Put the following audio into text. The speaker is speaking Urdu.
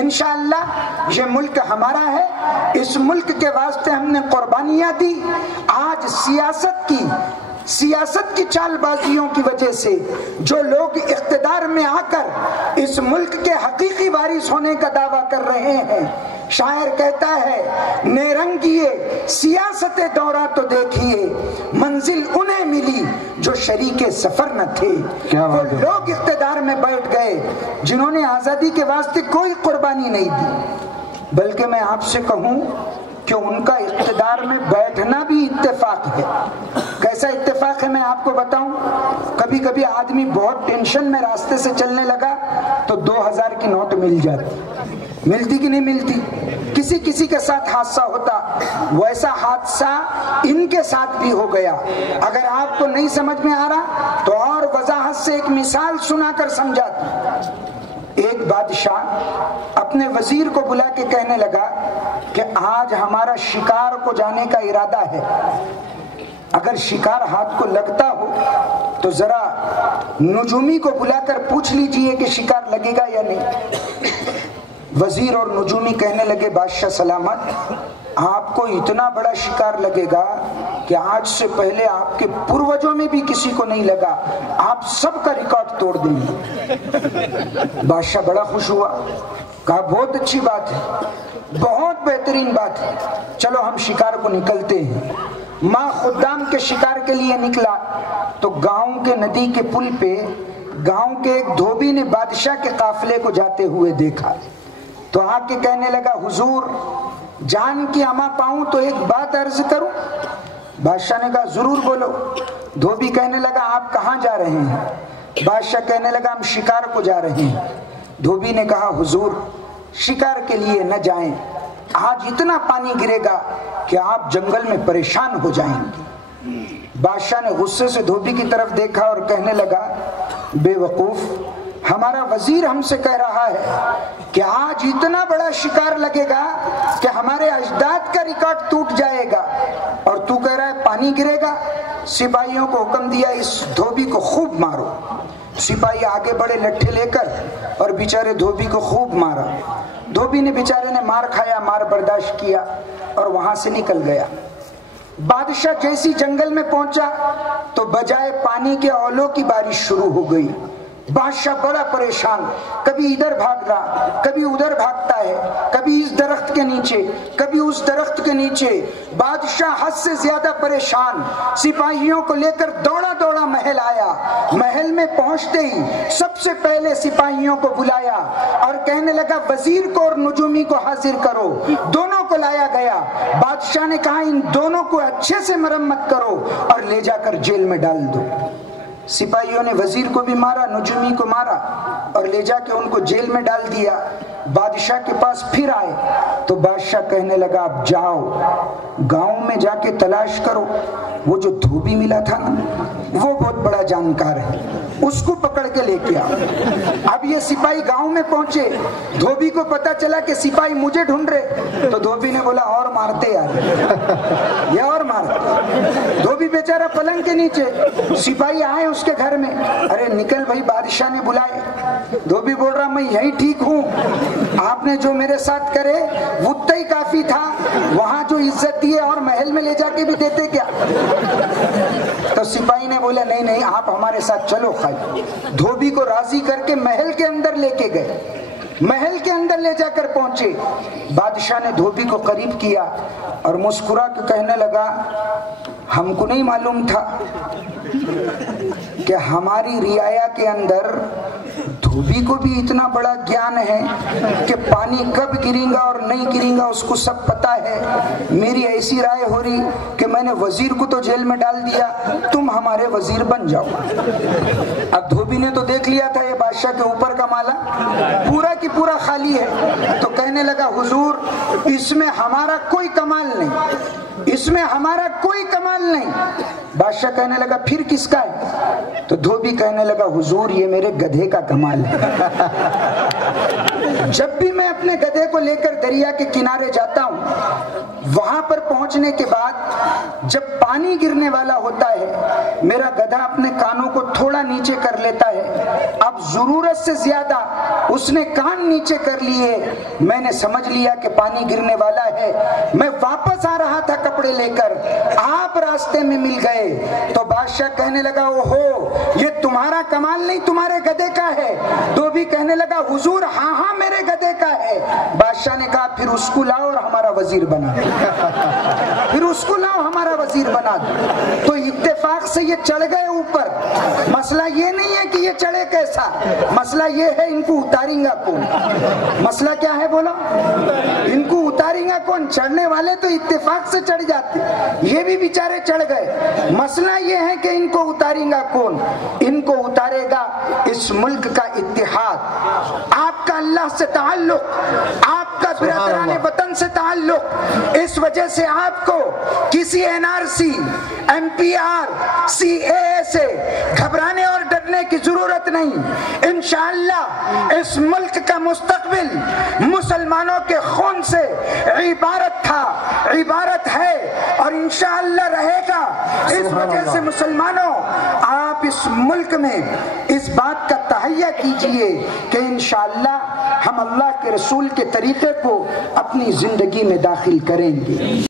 انشاءاللہ یہ ملک ہمارا ہے، اس ملک کے واسطے ہم نے قربانیاں دی۔ آج سیاست کی چال بازیوں کی وجہ سے جو لوگ اقتدار میں آ کر اس ملک کے حقیقی وارث ہونے کا دعویٰ کر رہے ہیں، شاعر کہتا ہے نیرنگیے سیاست دورہ تو دیکھیے، منزل انہیں ملی جو شریک سفر نہ تھے۔ وہ لوگ اقتدار میں بیٹھ گئے جنہوں نے آزادی کے واسطے کوئی قربانی نہیں دی، بلکہ میں آپ سے کہوں کہ ان کا اقتدار میں بیٹھنا بھی اتفاق ہے۔ کیسا اتفاق ہے میں آپ کو بتاؤں، کبھی کبھی آدمی بہت ٹینشن میں راستے سے چلنے لگا تو 2000 کی نوٹ مل جاتی، ملتی کہ نہیں ملتی؟ کسی کے ساتھ حادثہ ہوتا، ویسا حادثہ ان کے ساتھ بھی ہو گیا۔ اگر آپ کو نہیں سمجھ میں آ رہا تو اور وضاحت سے ایک مثال سنا کر سمجھاتا۔ ایک بادشاہ اپنے وزیر کو بلا کے کہنے لگا کہ آج ہمارا شکار کو جانے کا ارادہ ہے، اگر شکار ہاتھ کو لگتا ہو تو ذرا نجومی کو بلا کر پوچھ لیجئے کہ شکار لگے گا یا نہیں۔ وزیر اور نجومی کہنے لگے بادشاہ سلامت، آپ کو اتنا بڑا شکار لگے گا کہ آج سے پہلے آپ کے پروجوں میں بھی کسی کو نہیں لگا، آپ سب کا ریکارڈ توڑ دیں گے۔ بادشاہ بڑا خوش ہوا، کہا بہت اچھی بات ہے، بہت بہترین بات ہے، چلو ہم شکار کو نکلتے ہیں۔ ماں خدام کے شکار کے لیے نکلا تو گاؤں کے ندی کے پل پہ گاؤں کے ایک دھوبی نے بادشاہ کے قافلے کو جاتے ہوئے دیکھا تو آ کے کہنے لگا حضور جان کی اما پاؤں تو ایک بات عرض کروں؟ بادشاہ نے کہا ضرور بولو۔ دھوبی کہنے لگا آپ کہاں جا رہے ہیں؟ بادشاہ کہنے لگا ہم شکار کو جا رہے ہیں۔ دھوبی نے کہا حضور شکار کے لیے نہ جائیں، آج اتنا پانی گرے گا کہ آپ جنگل میں پریشان ہو جائیں گے۔ بادشاہ نے غصے سے دھوبی کی طرف دیکھا اور کہنے لگا بے وقوف، ہمارا وزیر ہم سے کہہ رہا ہے کہ آج اتنا بڑا شکار لگے گا کہ ہمارے اجداد کا ریکارڈ ٹوٹ جائے گا، اور تو کہہ رہا ہے پانی گرے گا۔ سپاہیوں کو حکم دیا اس دھوبی کو خوب مارو۔ سپاہی آگے بڑے لٹھے لے کر اور بیچارے دھوبی کو خوب مارا۔ دھوبی نے بیچارے نے مار کھایا، مار برداشت کیا اور وہاں سے نکل گیا۔ بادشاہ جیسی جنگل میں پہنچا تو بجائے پانی کے اولوں کی بارش شروع ہو گئی۔ بادشاہ بڑا پریشان، کبھی ادھر بھاگ رہا، کبھی ادھر بھاگتا ہے، کبھی اس درخت کے نیچے، کبھی اس درخت کے نیچے۔ بادشاہ حد سے زیادہ پریشان، سپاہیوں کو لے کر دوڑا دوڑا محل آیا۔ محل میں پہنچتے ہی سب سے پہلے سپاہیوں کو بلایا اور کہنے لگا وزیر کو اور نجومی کو حاضر کرو۔ دونوں کو لایا گیا۔ بادشاہ نے کہا ان دونوں کو اچھے سے مرمت کرو اور لے جا کر جیل میں ڈال دو۔ سپاہیوں نے وزیر کو بھی مارا، نجومی کو مارا اور لے جا کے ان کو جیل میں ڈال دیا۔ بادشاہ کے پاس پھر آئے تو بادشاہ کہنے لگا اب جاؤ گاؤں میں جا کے تلاش کرو، وہ جو دھوبی ملا تھا نا وہ بہت بڑا جانکار ہے، اس کو پکڑ کے لے کے آؤ۔ اب یہ سپاہی گاؤں میں پہنچے، دھوبی کو پتا چلا کہ سپاہی مجھے ڈھونڈ رہے تو دھوبی نے بولا اور مارتے یار، یہ اور مارتے۔ دھوبی بیچارہ پلنگ کے نیچے، سپاہی آئے اس کے گھر میں، ارے نکل بھائی بادشاہ نے بلائے۔ دھوبی بول رہا میں یہی ٹھیک ہوں، آپ نے جو میرے ساتھ کرے وہ ہی کافی تھا، وہاں جو عزت دیے اور محل میں لے جا کے بھی دیتے کیا؟ تو سپاہی نے بولا نہیں نہیں آپ ہمارے ساتھ چلو خالی۔ دھوبی کو راضی کر کے محل کے اندر لے کے گئے۔ محل کے اندر لے جا کر پہنچے، بادشاہ نے دھوبی کو قریب کیا اور مسکرا کے کہنے لگا ہم کو نہیں معلوم تھا کہ ہماری رعایا کے اندر دھوبی کو بھی اتنا بڑا گیان ہے کہ پانی کب گرے گا اور نہیں گرے گا اس کو سب پتا ہے۔ میری ایسی رائے ہو رہی کہ میں نے وزیر کو تو جیل میں ڈال دیا، تم ہمارے وزیر بن جاؤ۔ اب دھوبی نے تو دیکھ لیا تھا یہ بادشاہ کے اوپر کا مالا پورا کی پورا خالی ہے، تو کہنے لگا حضور اس میں ہمارا کوئی کمال نہیں، اس میں ہمارا کوئی کمال نہیں۔ بادشاہ کہنے لگا پھر کس کا ہے؟ تو دھوبی کہنے لگا حضور یہ میرے گدھے کا کمال ہے۔ جب بھی میں اپنے گدھے کو لے کر دریا کے کنارے جاتا ہوں، وہاں پر پہنچنے کے بعد جب پانی گرنے والا ہوتا ہے میرا گدھا اپنے کانوں کو تھوڑا نیچے کر لیتا ہے، اب ضرورت سے زیادہ اس نے کان نیچے کر لیے، میں نے سمجھ لیا کہ پانی گرنے والا ہے، میں واپس آ رہا تھا کپڑے لے کر، آپ راستے میں مل گئے تو بادشاہ کہنے لگا اوہو یہ تمہارا کمال نہیں تمہارے گدھے کا ہے، دھوبی کہنے لگا حضور ہاں ہاں میرے گدھے کا ہے، بادشاہ نے کہا پھر اس کو لاؤ اور ہمارا وزیر بنا دو، پھر اس کو لاؤ ہمارا وزیر بنا دو۔ تو اتفاق سے یہ چڑھ گئے اوپر، مسئلہ یہ نہیں ہے کہ یہ چڑھے کیسا، مسئلہ یہ ہے ان کو اتاریں گا کون، مسئلہ کیا ہے بولا، ان کو اتاریں گا کون، چڑھنے والے تو اتفاق سے چڑھ جاتے، یہ بھی بیچارے چڑھ گئے، مسئلہ یہ ہے کہ ان کو اتاریں گا کون، ان کو اتارے گا اس ملک کا اتحاد، آپ کا اللہ سے تعلق، آپ کا برادران وطن سے تعلق، اس وجہ سے آپ کو کسی NRC MPR CAA سے گھبرانے اور ڈرنے کی ضرورت نہیں، انشاءاللہ اس ملک کا مستقبل مسلمانوں کے خون سے عبارت تھا، عبارت ہے اور انشاءاللہ رہے گا، اس وجہ سے مسلمانوں آپ اس ملک میں اس بات کا تہیہ کیجئے کہ انشاءاللہ ہم اللہ کے رسول کے طریقے کو اپنی زندگی میں داخل کریں گے۔